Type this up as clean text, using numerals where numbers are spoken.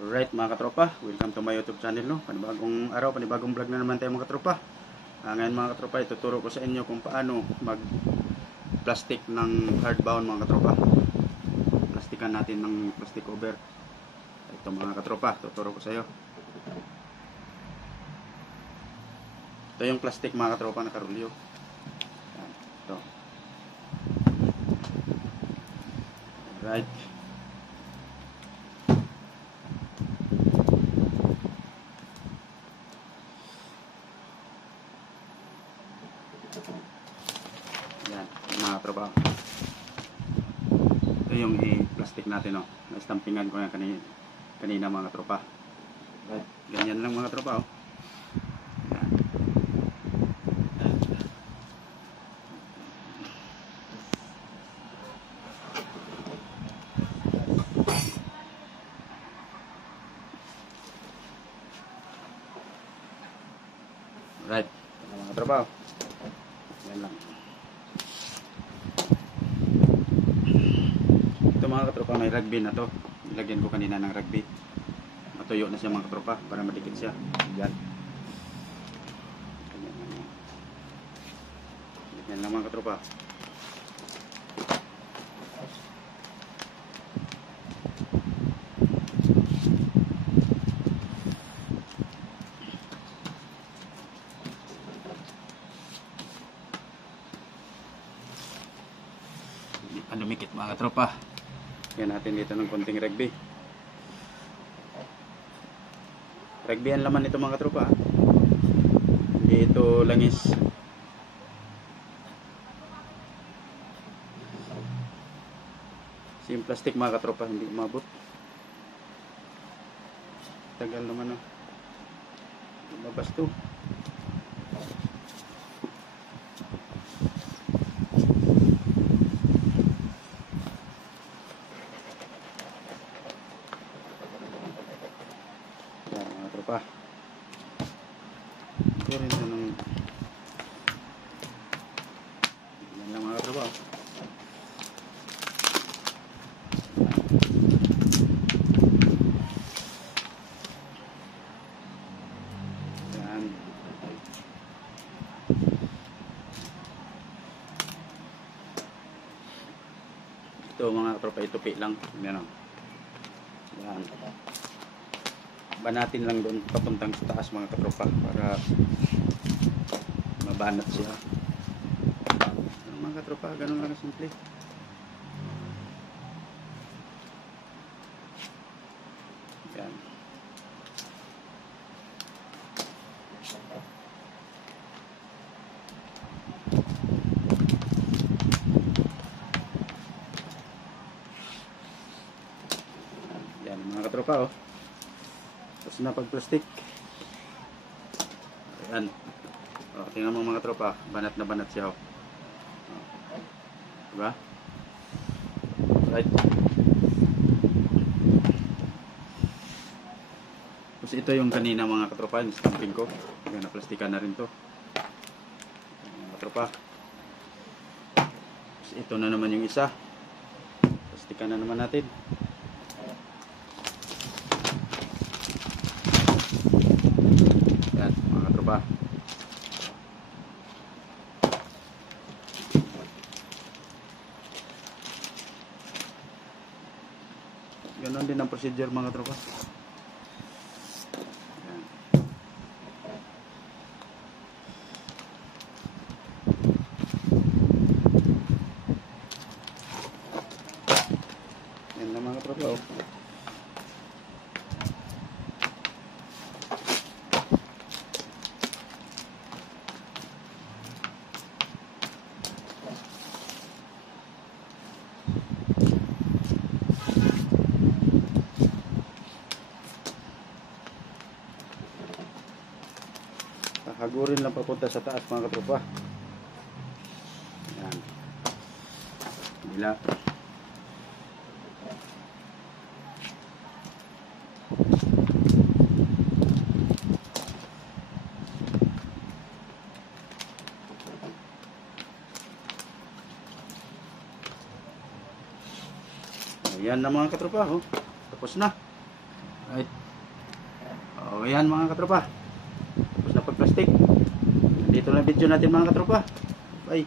Alright mga katropa, welcome to my YouTube channel, no? Panibagong araw, panibagong vlog na naman tayo mga katropa. Ngayon mga katropa, ituturo ko sa inyo kung paano mag plastic ng hardbound mga katropa. Plastikan natin ng plastic cover. Ito mga katropa, tuturo ko sa iyo. Ito yung plastic mga katropa na karulyo. Ito. Alright. Yan, mga tropa. Ito yung i-plastic natin, no. Na-stampingan ko yan kanina mga tropa. Right. Ganyan lang mga tropa, oh. Yan. Right. Mga tropa, oh. Yan lang. Ito mga katropa, may rugby na to. Nilagyan ko kanina ng rugby. Matuyo na siya mga katropa para madikit siya. Yan. Yan lang mga katropa. Lumikit mga tropa. Yan natin dito ng konting rugby. Rugby ang laman nito mga tropa. Hindi ito langis. Yung plastic mga tropa hindi umabot. Tagal naman, oh. Lumabas to. Pa. Ito rin sa nung yan lang mga katropa. Yan. Ito mga katropa, itupi lang. Yan, yan. Banatin lang doon papuntang sa taas mga katropa para mabanat siya. Mga katropa, ganun lang simple. Yan. Yan mga katropa, oh. Tapos na pag-plastic. Ayan. O, tingnan mo mga tropa. Banat na banat siya. O. Diba? Right. Tapos ito yung kanina mga katropa. Yung stamping ko. Ayan, na-plastikan na rin to. Mga katropa. Tapos ito na naman yung isa. Plastikan na naman natin. Ganon din ang procedure mga tropa. Yan. Yan lang mga tropa, oh. Hagurin lang papunta sa taas mga katropa. Yan. Bila. Ayan na mga katropa, oh. Tapos na. Right. O yan mga katropa. Tapos na pag-plastic. Dito lang video natin mga katropa. Bye.